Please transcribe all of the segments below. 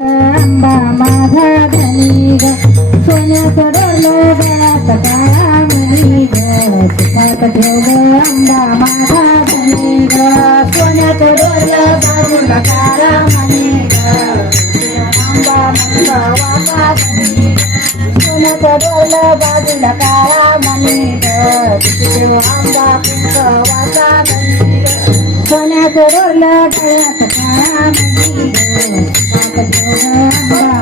అంబ మాధవనీగ సోన సరలో వేతకామనీగ సుపతయోగ అంబ మాధవనీగ సోన సరలో వేతకామనీగ అంబ మాధవనీగ సోన సరలో వేతకామనీగ అంబ మాధవనీగ సోన సరలో వేతకామనీగ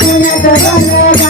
Tu ne te